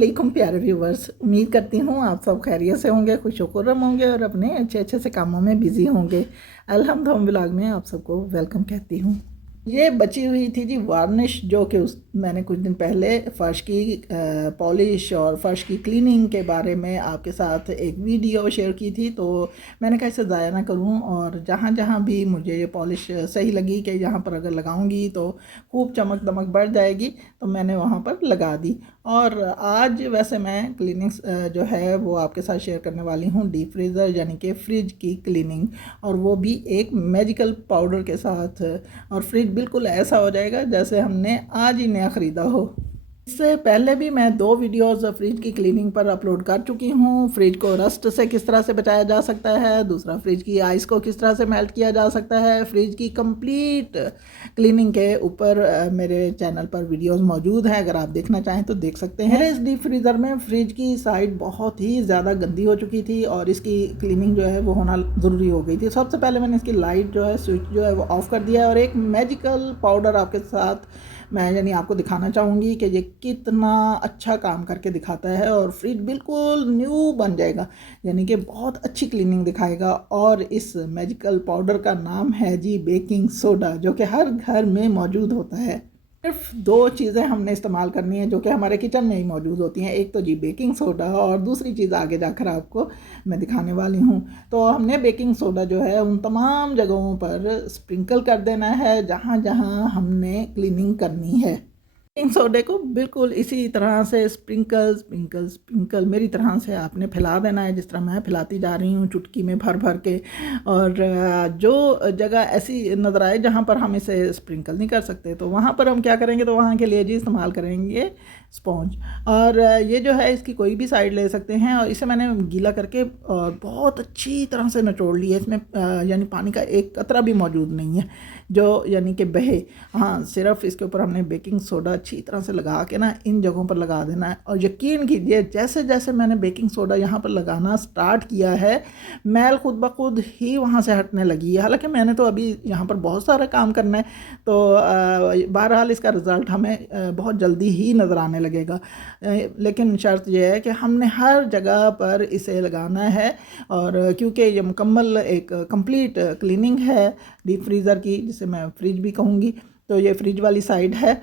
अस्सलामुअलैकुम प्यारे व्यूवर्स, उम्मीद करती हूँ आप सब खैरियत से होंगे, खुश खुर्रम होंगे और अपने अच्छे अच्छे से कामों में बिजी होंगे। अल्हम्दुलिल्लाह व्लॉग में आप सबको वेलकम कहती हूँ। ये बची हुई थी जी वार्निश, जो कि उस मैंने कुछ दिन पहले फ़र्श की पॉलिश और फ़र्श की क्लीनिंग के बारे में आपके साथ एक वीडियो शेयर की थी। तो मैंने कहा इसे ज़ाया ना करूं, और जहाँ जहाँ भी मुझे ये पॉलिश सही लगी कि यहाँ पर अगर लगाऊंगी तो खूब चमक दमक बढ़ जाएगी, तो मैंने वहाँ पर लगा दी। और आज वैसे मैं क्लीनिंग जो है वो आपके साथ शेयर करने वाली हूँ, डीप फ्रीज़र यानी कि फ्रिज की क्लीनिंग, और वो भी एक मैजिकल पाउडर के साथ। और फ्रिज बिल्कुल ऐसा हो जाएगा जैसे हमने आज ही नया ख़रीदा हो। इससे पहले भी मैं 2 वीडियोस फ्रिज की क्लीनिंग पर अपलोड कर चुकी हूँ। फ्रिज को रस्ट से किस तरह से बचाया जा सकता है, दूसरा फ्रिज की आइस को किस तरह से मेल्ट किया जा सकता है। फ्रिज की कंप्लीट क्लीनिंग के ऊपर मेरे चैनल पर वीडियोस मौजूद हैं, अगर आप देखना चाहें तो देख सकते हैं। मेरे इस डीप फ्रीज़र में फ्रिज की साइड बहुत ही ज़्यादा गंदी हो चुकी थी और इसकी क्लीनिंग जो है वो होना ज़रूरी हो गई थी। सबसे पहले मैंने इसकी लाइट जो है, स्विच जो है वो ऑफ़ कर दिया है, और एक मैजिकल पाउडर आपके साथ मैं यानी आपको दिखाना चाहूँगी कि ये कितना अच्छा काम करके दिखाता है। और फ्रिज बिल्कुल न्यू बन जाएगा, यानी कि बहुत अच्छी क्लीनिंग दिखाएगा। और इस मैजिकल पाउडर का नाम है जी बेकिंग सोडा, जो कि हर घर में मौजूद होता है। सिर्फ 2 चीज़ें हमने इस्तेमाल करनी है जो कि हमारे किचन में ही मौजूद होती हैं, एक तो जी बेकिंग सोडा, और दूसरी चीज़ आगे जाकर आपको मैं दिखाने वाली हूँ। तो हमने बेकिंग सोडा जो है उन तमाम जगहों पर स्प्रिंकल कर देना है जहाँ जहाँ हमने क्लीनिंग करनी है। बेकिंग सोडे को बिल्कुल इसी तरह से स्प्रिंकल स्प्रिंकल स्प्रिंकल मेरी तरह से आपने फैला देना है, जिस तरह मैं फैलाती जा रही हूँ चुटकी में भर भर के। और जो जगह ऐसी नज़र आए जहाँ पर हम इसे स्प्रिंकल नहीं कर सकते, तो वहाँ पर हम क्या करेंगे, तो वहाँ के लिए जी इस्तेमाल करेंगे स्पॉन्ज। और ये जो है इसकी कोई भी साइड ले सकते हैं, और इसे मैंने गीला करके और बहुत अच्छी तरह से निचोड़ लिया। इसमें यानी पानी का एक कतरा भी मौजूद नहीं है जो यानी कि बहे। हाँ, सिर्फ इसके ऊपर हमने बेकिंग सोडा अच्छी तरह से लगा के ना इन जगहों पर लगा देना है। और यकीन कीजिए, जैसे जैसे मैंने बेकिंग सोडा यहाँ पर लगाना स्टार्ट किया है, मैल खुद ब खुद ही वहाँ से हटने लगी है। हालांकि मैंने तो अभी यहाँ पर बहुत सारा काम करना है, तो बहरहाल इसका रिज़ल्ट हमें बहुत जल्दी ही नज़र आने लगेगा। लेकिन शर्त यह है कि हमने हर जगह पर इसे लगाना है। और क्योंकि ये मुकम्मल एक कंप्लीट क्लीनिंग है डीप फ्रीज़र की, जिसे मैं फ्रिज भी कहूँगी, तो ये फ्रिज वाली साइड है।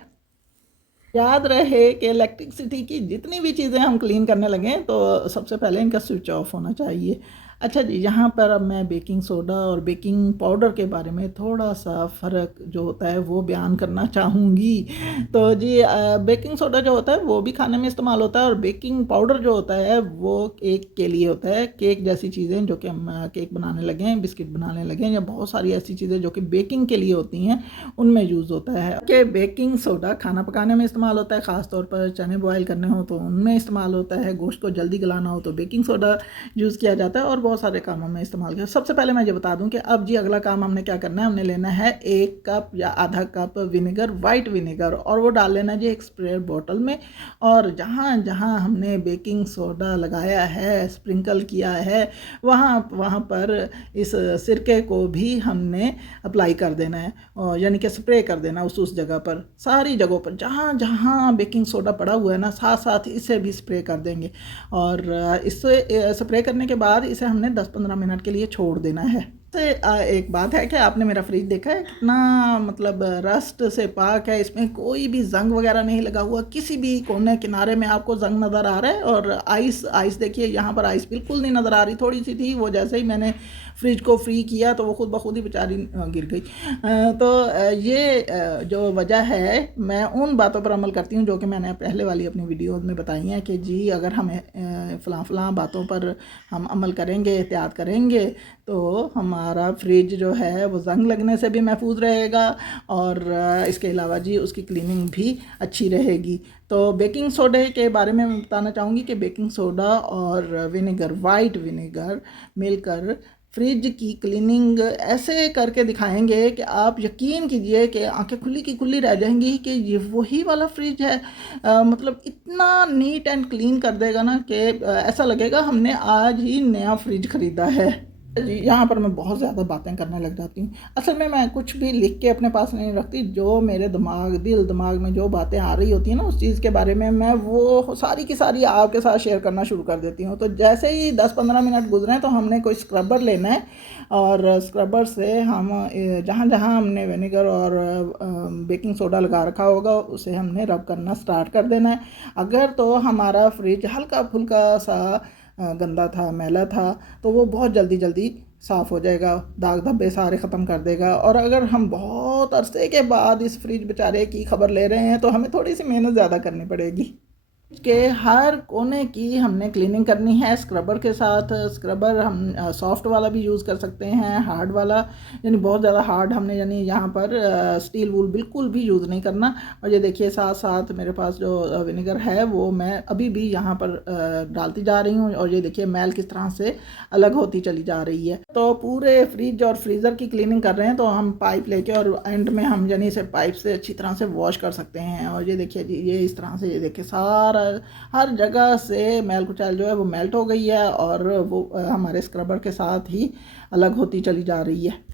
याद रहे कि इलेक्ट्रिसिटी की जितनी भी चीज़ें हम क्लीन करने लगें तो सबसे पहले इनका स्विच ऑफ होना चाहिए। अच्छा जी, यहाँ पर अब मैं बेकिंग सोडा और बेकिंग पाउडर के बारे में थोड़ा सा फ़र्क जो होता है वो बयान करना चाहूँगी। तो जी बेकिंग सोडा जो होता है वो भी खाने में इस्तेमाल होता है, और बेकिंग पाउडर जो होता है वो केक के लिए होता है। केक जैसी चीज़ें जो कि हम केक बनाने लगें, बिस्किट बनाने लगें, या बहुत सारी ऐसी चीज़ें जो कि बेकिंग के लिए होती हैं, उनमें यूज़ होता है। कि बेकिंग सोडा खाना पकाने में इस्तेमाल होता है, ख़ास तौर पर चने बॉयल करने हो तो उनमें इस्तेमाल होता है, गोश्त को जल्दी गलाना हो तो बेकिंग सोडा यूज़ किया जाता है, और बहुत सारे कामों में इस्तेमाल किया। सबसे पहले मैं ये बता दूं कि अब जी अगला काम हमने क्या करना है, हमने लेना है 1 कप या आधा कप विनेगर, वाइट विनेगर, और वो डाल लेना जी एक स्प्रे बोतल में। और जहाँ जहाँ हमने बेकिंग सोडा लगाया है, स्प्रिंकल किया है, वहाँ वहाँ पर इस सिरके को भी हमने अप्लाई कर देना है, और यानी कि स्प्रे कर देना उस जगह पर, सारी जगहों पर जहाँ जहाँ बेकिंग सोडा पड़ा हुआ है ना, साथ साथ इसे भी स्प्रे कर देंगे। और इससे स्प्रे करने के बाद इसे हमने 10-15 मिनट के लिए छोड़ देना है। से एक बात है कि आपने मेरा फ्रिज देखा है कितना मतलब रस्ट से पाक है, इसमें कोई भी जंग वगैरह नहीं लगा हुआ, किसी भी कोने किनारे में आपको जंग नज़र आ रहा है। और आइस देखिए, यहाँ पर आइस बिल्कुल नहीं नज़र आ रही, थोड़ी सी थी, वो जैसे ही मैंने फ्रिज को फ्री किया तो वो खुद ब खुद ही बेचारी गिर गई। तो ये जो वजह है, मैं उन बातों पर अमल करती हूँ जो कि मैंने पहले वाली अपनी वीडियोज़ में बताई हैं कि जी अगर हमें फ़लाँ बातों पर हम अमल करेंगे, एहतियात करेंगे, तो हमारा फ्रिज जो है वो जंग लगने से भी महफूज रहेगा, और इसके अलावा जी उसकी क्लीनिंग भी अच्छी रहेगी। तो बेकिंग सोडे के बारे में मैं बताना चाहूँगी कि बेकिंग सोडा और विनेगर, वाइट विनेगर मिलकर फ्रिज की क्लीनिंग ऐसे करके दिखाएंगे कि आप यकीन कीजिए कि आंखें खुली की खुली रह जाएंगी कि ये वही वाला फ्रिज है। मतलब इतना नीट एंड क्लीन कर देगा ना कि ऐसा लगेगा हमने आज ही नया फ्रिज ख़रीदा है। जी, यहाँ पर मैं बहुत ज़्यादा बातें करने लग जाती हूँ। असल में मैं कुछ भी लिख के अपने पास नहीं रखती, जो मेरे दिमाग में जो बातें आ रही होती हैं ना उस चीज़ के बारे में, मैं वो सारी की सारी आपके साथ शेयर करना शुरू कर देती हूँ। तो जैसे ही 10-15 मिनट गुजरे तो हमने कोई स्क्रबर लेना है और स्क्रबर से हम जहाँ-जहाँ हमने विनेगर और बेकिंग सोडा लगा रखा होगा उसे हमने रब करना स्टार्ट कर देना है। अगर तो हमारा फ्रिज हल्का-फुल्का सा गंदा था, मैला था, तो वो बहुत जल्दी साफ़ हो जाएगा, दाग धब्बे सारे ख़त्म कर देगा। और अगर हम बहुत अरसे के बाद इस फ्रिज बेचारे की खबर ले रहे हैं तो हमें थोड़ी सी मेहनत ज़्यादा करनी पड़ेगी के हर कोने की हमने क्लीनिंग करनी है स्क्रबर के साथ। स्क्रबर हम सॉफ्ट वाला भी यूज़ कर सकते हैं, हार्ड वाला, यानी बहुत ज़्यादा हार्ड हमने यानी यहाँ पर स्टील वूल बिल्कुल भी यूज़ नहीं करना। और ये देखिए साथ साथ मेरे पास जो विनेगर है वो मैं अभी भी यहाँ पर डालती जा रही हूँ और ये देखिए मैल किस तरह से अलग होती चली जा रही है। तो पूरे फ्रिज और फ्रीज़र की क्लीनिंग कर रहे हैं तो हम पाइप लेके और एंड में हम यानी इसे पाइप से अच्छी तरह से वॉश कर सकते हैं। और ये देखिए जी, ये इस तरह से, ये देखिए सारा हर जगह से मैल कुचैल जो है वो मेल्ट हो गई है और वो हमारे स्क्रबर के साथ ही अलग होती चली जा रही है।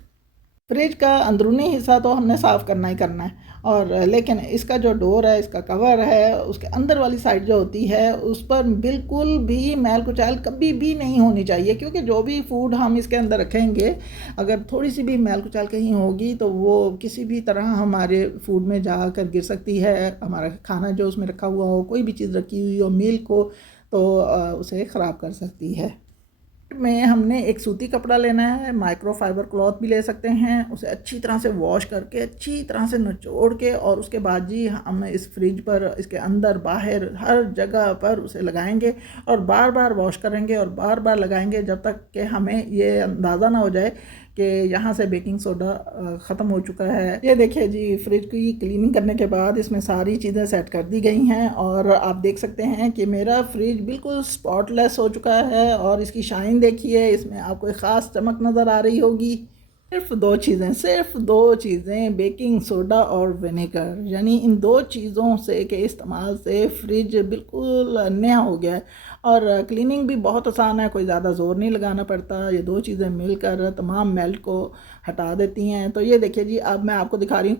फ्रिज का अंदरूनी हिस्सा तो हमने साफ़ करना ही करना है, और लेकिन इसका जो डोर है, इसका कवर है, उसके अंदर वाली साइड जो होती है उस पर बिल्कुल भी मैल कुचैल कभी भी नहीं होनी चाहिए, क्योंकि जो भी फूड हम इसके अंदर रखेंगे अगर थोड़ी सी भी मैल कुचैल कहीं होगी तो वो किसी भी तरह हमारे फूड में जाकर गिर सकती है। हमारा खाना जो उसमें रखा हुआ हो, कोई भी चीज़ रखी हुई हो, मिल्क हो, तो उसे ख़राब कर सकती है। में हमने एक सूती कपड़ा लेना है, माइक्रोफाइबर क्लॉथ भी ले सकते हैं, उसे अच्छी तरह से वॉश करके अच्छी तरह से निचोड़ के और उसके बाद जी हम इस फ्रिज पर, इसके अंदर बाहर हर जगह पर उसे लगाएंगे और बार बार वॉश करेंगे और बार बार लगाएंगे जब तक कि हमें ये अंदाज़ा ना हो जाए कि यहाँ से बेकिंग सोडा ख़त्म हो चुका है। ये देखिए जी, फ्रिज की क्लीनिंग करने के बाद इसमें सारी चीज़ें सेट कर दी गई हैं और आप देख सकते हैं कि मेरा फ्रिज बिल्कुल स्पॉटलेस हो चुका है और इसकी शाइन देखिए, इसमें आपको एक ख़ास चमक नज़र आ रही होगी। सिर्फ दो चीज़ें बेकिंग सोडा और विनेगर, यानी इन दो चीज़ों से के इस्तेमाल से फ्रिज बिल्कुल नया हो गया है और क्लीनिंग भी बहुत आसान है, कोई ज़्यादा ज़ोर नहीं लगाना पड़ता। ये दो चीज़ें मिलकर तमाम मेल्ट को हटा देती हैं। तो ये देखिए जी, अब मैं आपको दिखा रही हूँ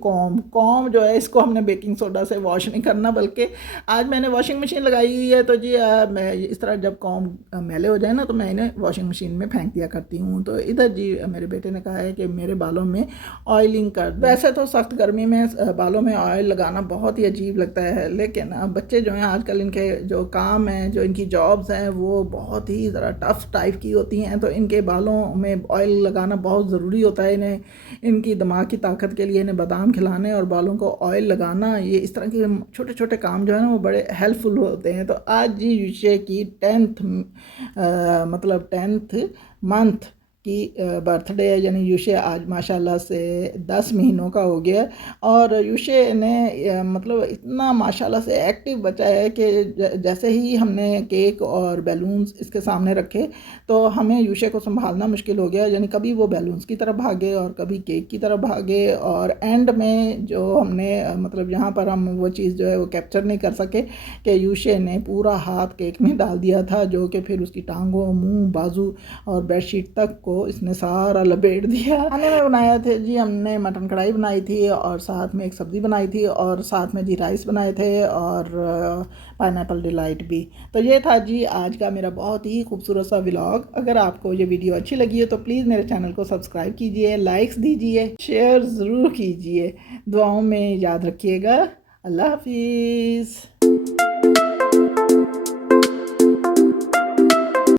कॉम जो है, इसको हमने बेकिंग सोडा से वॉश नहीं करना, बल्कि आज मैंने वॉशिंग मशीन लगाई हुई है तो जी मैं इस तरह जब कॉम मैले हो जाए ना तो मैं इन्हें वॉशिंग मशीन में फेंक दिया करती हूँ। तो इधर जी मेरे बेटे ने कहा है कि मेरे बालों में ऑयलिंग कर दो। वैसे तो सख्त गर्मी में बालों में ऑयल लगाना बहुत ही अजीब लगता है, लेकिन बच्चे जो हैं आजकल, इनके जो काम हैं, जो इनकी जॉब्स हैं, वो बहुत ही ज़रा टफ टाइप की होती हैं, तो इनके बालों में ऑयल लगाना बहुत ज़रूरी होता है। इन्हें इनकी दिमाग की ताकत के लिए इन्हें बादाम खिलाने और बालों को ऑयल लगाना, ये इस तरह के छोटे छोटे काम जो है ना वो बड़े हेल्पफुल होते हैं। तो आज जी युशे की 10th मंथ की बर्थडे है, यानी युशे आज माशाल्लाह से 10 महीनों का हो गया और युशे ने मतलब इतना माशाल्लाह से एक्टिव बच्चा है कि जैसे ही हमने केक और बैलून्स इसके सामने रखे तो हमें युशे को संभालना मुश्किल हो गया, यानी कभी वो बैलून्स की तरफ भागे और कभी केक की तरफ भागे और एंड में जो हमने मतलब यहाँ पर हम वो चीज़ जो है वो कैप्चर नहीं कर सके कि युशे ने पूरा हाथ केक में डाल दिया था, जो कि फिर उसकी टांगों, मुंह, बाजू और बेडशीट तक को इसने सारा लपेट दिया। खाने में बनाया थे जी, हमने मटन कढ़ाई बनाई थी और साथ में एक सब्ज़ी बनाई थी और साथ में जी राइस बनाए थे और पाइनएप्पल डिलाइट भी। तो ये था जी आज का मेरा बहुत ही खूबसूरत सा व्लॉग। अगर आपको ये वीडियो अच्छी लगी है तो प्लीज़ मेरे चैनल को सब्सक्राइब कीजिए, लाइक्स दीजिए, शेयर ज़रूर कीजिए, दुआओं में याद रखिएगा। अल्लाह हाफिज़।